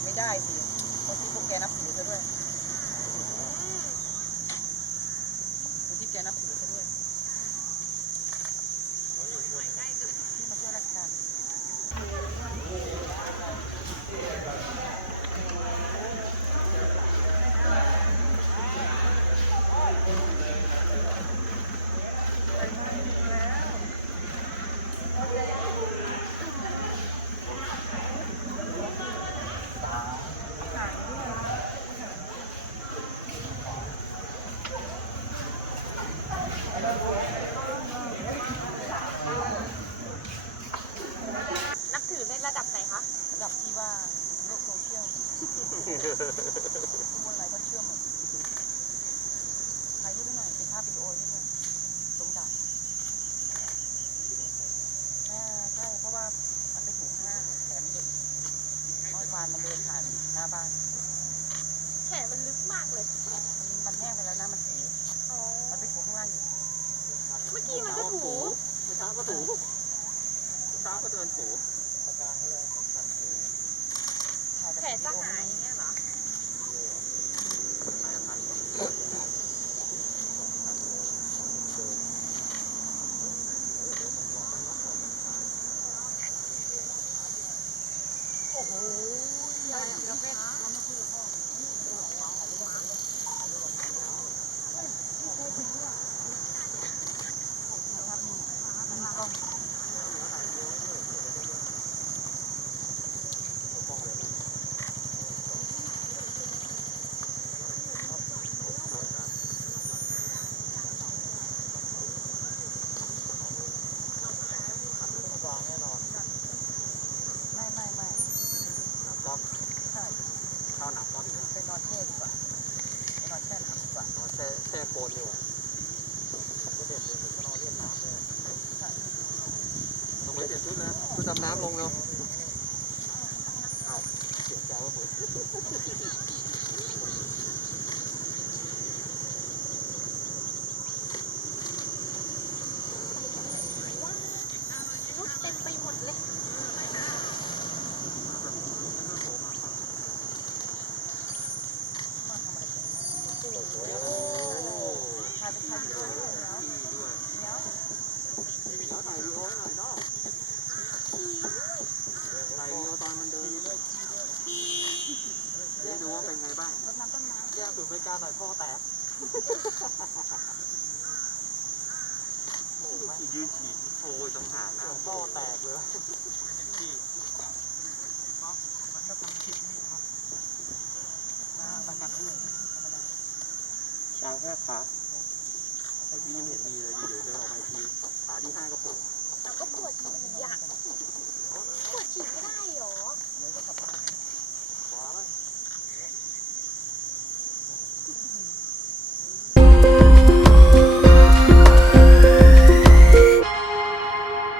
ำไม่ได้สิ คนที่พวกแกนับถือซะด้วย คนที่แกนับถือซะด้วยนี่มาช่วยราชการ นับถือในระดับไหนคะ ระดับที่ว่าโลกโซเชียล ทุกคนอะไรก็เชื่อหมดใครที่ไหน่อยเป็นภาพวิดีโอให้ด้วยตรงด่านแม่ใช่เพราะว่ามันไปถูกห้างแถมเด็กเมื่อวานมันเดินผ่านหน้าบ้านแขนมันลึกมากเลย มันมันแห้งไปแล้วนะมันเสีอ๋อมันไปถูข้างล่างอยู่เมื่อกี้มันก็ถูเมื่อเช้าก็ถูเมื่อเช้าก็เดินถูถ่ายแผลจะหายอย่างเงี้ย โอ้โหราไม่ไม่ไม่ หนักป้อม ใช่ เข้าหนักป้อมเนี่ย ไปนอนแช่ดีกว่าไปนอนแช่น้ำดีกว่า นอนแช่แช่โคลนอยู่ก็เด็ดเลยผมก็นอนเล่นน้ำเลย ต้องไปเปลี่ยนชุดนะชุดดำน้ำลงเนาะเอ้าเสียใจว่าเหมือน มุดเต็มไปหมดเลย มาทำอะไรกัน โอ้ ถ่ายไปถ่ายวิดีโอด้วยแล้ว ดีด้วย แล้ว แล้วถ่ายวีดีโอให้หน่อยเนาะถ่ายวีดีโอตอนมันเดินให้ ดูว่าเป็นไงบ้างรดน้ำต้นไม้แยกสูตรบริการหน่อยท่อแตกโอ้ไม่ยืนฉี่โอ้ยจังหากนะท่อแตกเลยมันก็ทำคลิปนี่เนาะมาประกัดเรื่องธรรมดาช้างแค่ขาไอ้ที่ยังเห็นมีเลยอยู่เดินออกไปทีขาที่ห้าก็โผล่มาเราก็ปวดฉี่อะปวดฉี่ไม่ได้หรอเดี๋ยวก็